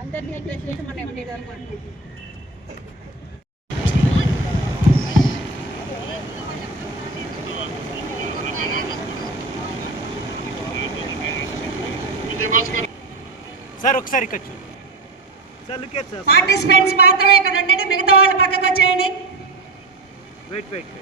అందరినీ చేసి మన ఎంపీ గారు సార్ ఒకసారి కచ్చు sir look at sir participants మాత్రమే ఇక్కడ ఉండండి, మిగతా వాళ్ళు పక్కకు వచ్చేయండి. వెయిట్ వెయిట్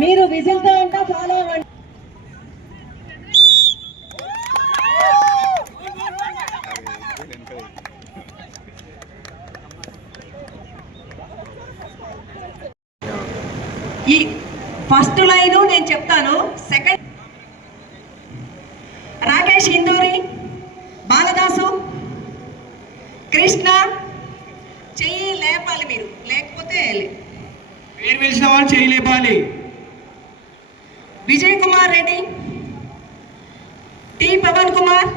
మీరు విజిల్తో ఉంటా ఫాలో అవ్వండి. ఈ ఫస్ట్ లైన్ నేను చెప్తాను. సెకండ్ రాకేష్ హిందూరి, బాలదాసు, కృష్ణ చెయ్యి లేపాలి. మీరు లేకపోతే పేరు వేసిన వాళ్ళు చెయ్యి లేపాలి. విజయ్ కుమార్ రెడ్డి, టి పవన్ కుమార్,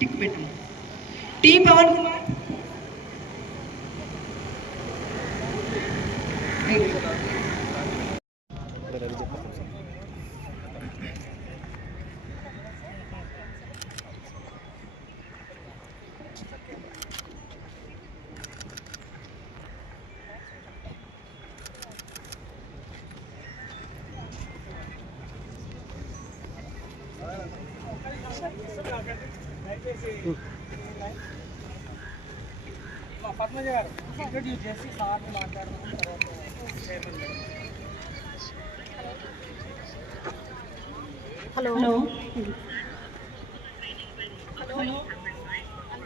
టిక్ పెట్టండి, టి పవన్ కుమార్, పద్మజ గారు ఇంట్రొడ్యూస్ చేసి సార్ని మాట్లాడుతున్న తర్వాత హలో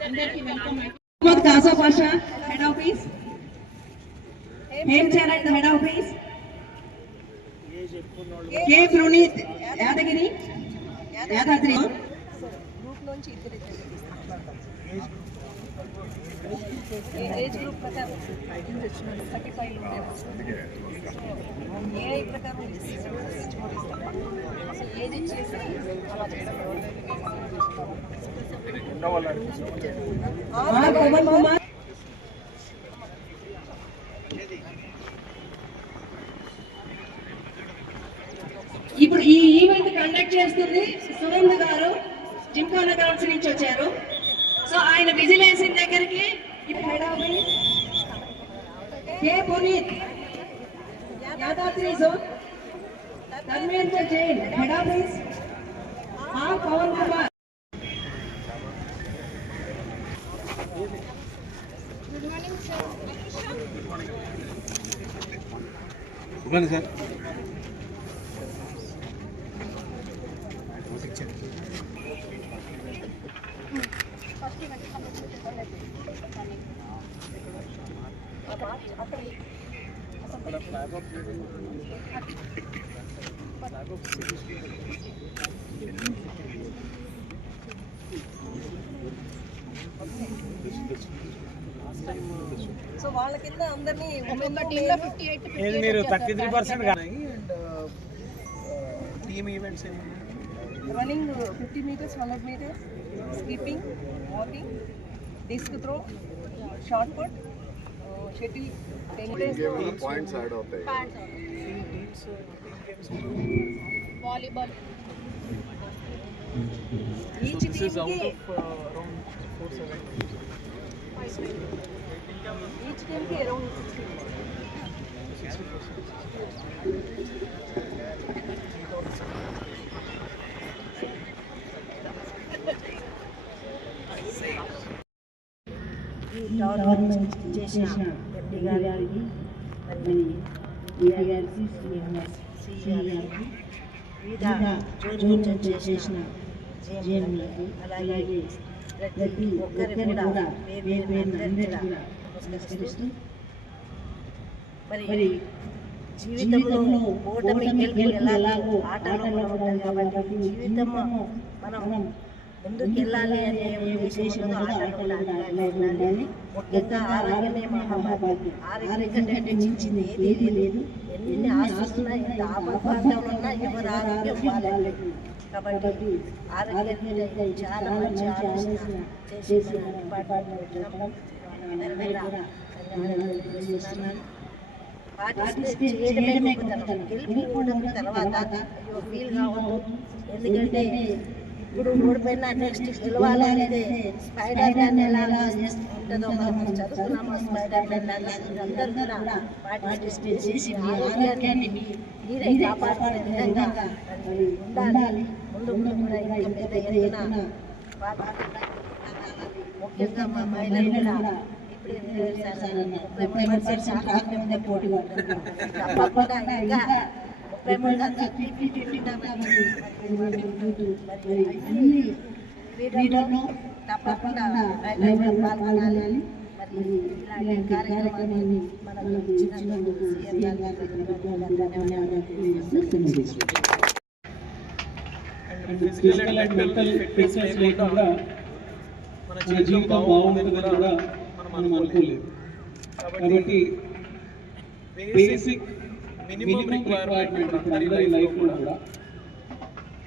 అందరికీ welcome. Mohammed Khaja Pasha head office, Hemacharan head office, K Praneeth Yadagiri Yadadri group నుంచి ఇద్దరు ఏజ్ గ్రూప్ ప్రకారం 35 ఏఐ ప్రకారం ఏజ్ ఇచ్చేసి ఇప్పుడు ఈ ఈవెంట్ కండక్ట్ చేస్తుంది సురేంద్ర గారు, జింకానా గ్రౌండ్స్ నుంచి వచ్చారు. సో ఆయన విజిలెన్స్ దగ్గరికి head office, K Puneeth Yadadri zone, Dharmendra Jain head office, Pavan Kumar. Good morning sir. Good morning sir. So వాళ్ళ కింద అందరినీ మీరు 33% కానీ team events running 50 meters, 100 meters, skipping, walking, disc throw, shot put, shuttle, points add అవుతాయి. వాలీబాల్. ఈచ్ టీమ్ కి around 60. Government చేసిన MP గారికి మరి ఈడీ గారికి సిఈ గారికి వివిధ జోన్ చేసిన జేఎంలకు అలాగే ప్రతి ఒక్కరికి కూడా పేరు అందరికీ కూడా నమస్కరిస్తూ మరి జీవితంలో ఓటమి గెలుపు ఎలాగో ఆటలో ఉంటుంది కాబట్టి జీవితంలో మనం ముందుకు వెళ్ళాలి అనే ఉద్దేశంతో ఆటలు ఉండాలి. ముఖ్యంగా ఆరోగ్యమే మహాభాగ్యం. ఆరోగ్యం కంటే మించింది ఏదీ లేదు. ఎన్ని ఆస్తులున్నా ఎంత ఆపత్కాలంలో ఉన్నా ఎవరి ఆరోగ్యం వాళ్ళది. కాబట్టి ఆరోగ్యం మీద చాలా మంచి ఆలోచన చేసి మన డిపార్ట్మెంట్ పెట్టడం అందరి కూడా ధన్యవాదాలు తెలియజేస్తున్నాను. పార్టిసిపేట్ చేయడమే గొప్పతనం, గెలిపి ఓడడం తర్వాత అయ్యో ఫీల్ కావద్దు. ఎందుకంటే ఇప్పుడు ఓడిపోయినా నెక్స్ట్ గెలవాలి అనేది స్పైడర్ మ్యాన్ ఎలా ఉంటుందో మనం చదువుకున్నాము. స్పైడర్ మ్యాన్ లాగా అందరూ కూడా పార్టిసిపేట్ చేసి ఆరోగ్యాన్ని మీరే కాపాడుకునే విధంగా ఉండాలి. ముందు కూడా ఇంకా పెద్ద ఎత్తున ముఖ్యంగా మా మహిళలు కూడా తప్పకుండా ఇంకా 33 క్రీడల్లో తప్పకుండా పాల్గొనాలి. మరి ఇలాంటి కార్యక్రమాన్ని మనకు ఇచ్చినందుకు సీఎం గారికి ధన్యవాదాలు తెలియజేస్తున్నాను. ఫిజికల్ అండ్ మెంటల్ ఫిట్నెస్ లేకుండా మన జీవితం బాగుందని కూడా మనం అనుకోలేదు. కాబట్టి బేసిక్ మినిమం రిక్వైర్మెంట్ అందరి లైఫ్ కూడా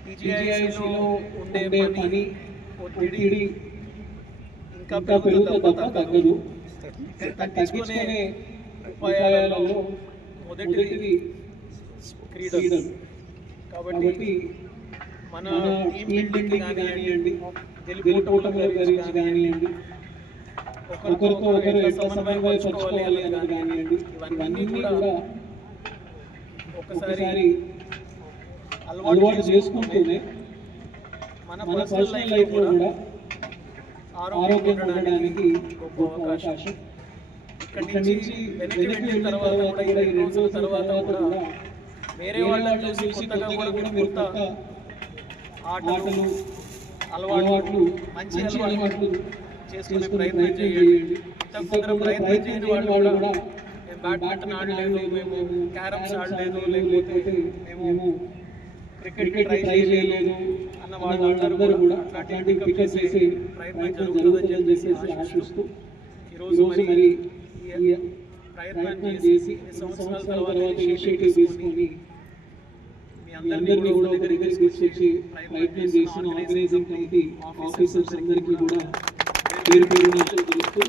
టీజీఐసీలో ఉండే పని ఒత్తిడి ఇంకా పెరుగుతుంది తప్ప తగ్గదు. తగ్గించుకునే ఉపాయాలలో మొదటిది క్రీడలు. కాబట్టి మన టీం బిల్డింగ్ కానివ్వండి, గెలుపోటముల గురించి కానివ్వండి, ఒకరితో ఒకరు ఎట్లా సమన్వయపరచుకోవాలి అనేది కానివ్వండి, ఇవన్నీ కూడా ఒకసారి అలవాటు చేసుకుంటూనే మన పర్సనల్ లైఫ్లో కూడా ఆరోగ్యం ఉండడానికి గొప్ప అవకాశం. ఇక్కడి నుంచి వెనక్కి వెళ్ళిన తర్వాత కూడా 20 రోజుల తర్వాత కూడా వేరే వాళ్ళని చూసి కొత్తగా కూడా మీరు కొత్త ఆటలు అలవాట్లు మంచి అలవాట్లు చేసుకునే ప్రయత్నం చేయండి. ఇంతకు ప్రయత్నం చేయని వాళ్ళు కూడా మేము బ్యాడ్మింటన్ ఆడలేదు, మేము క్యారమ్స్ ఆడలేదు, లేకపోతే మేము క్రికెట్ ట్రై చేయలేదు అన్న వాళ్ళందరూ కూడా అట్లాంటి పికప్ చేసి ప్రయత్నం జరుగుతుందని చెప్పేసి ఆశిస్తూ ఈరోజు మరి ఈ ప్రయత్నం చేసి సంవత్సరాల తర్వాత ఇనిషియేటివ్ తీసుకొని మీ అందరినీ కూడా దగ్గరికి తీసుకొచ్చి ప్రయత్నం చేసిన ఆర్గనైజింగ్ కమిటీ ఆఫీసర్స్ అందరికీ కూడా పేరు పేరు తెలుస్తూ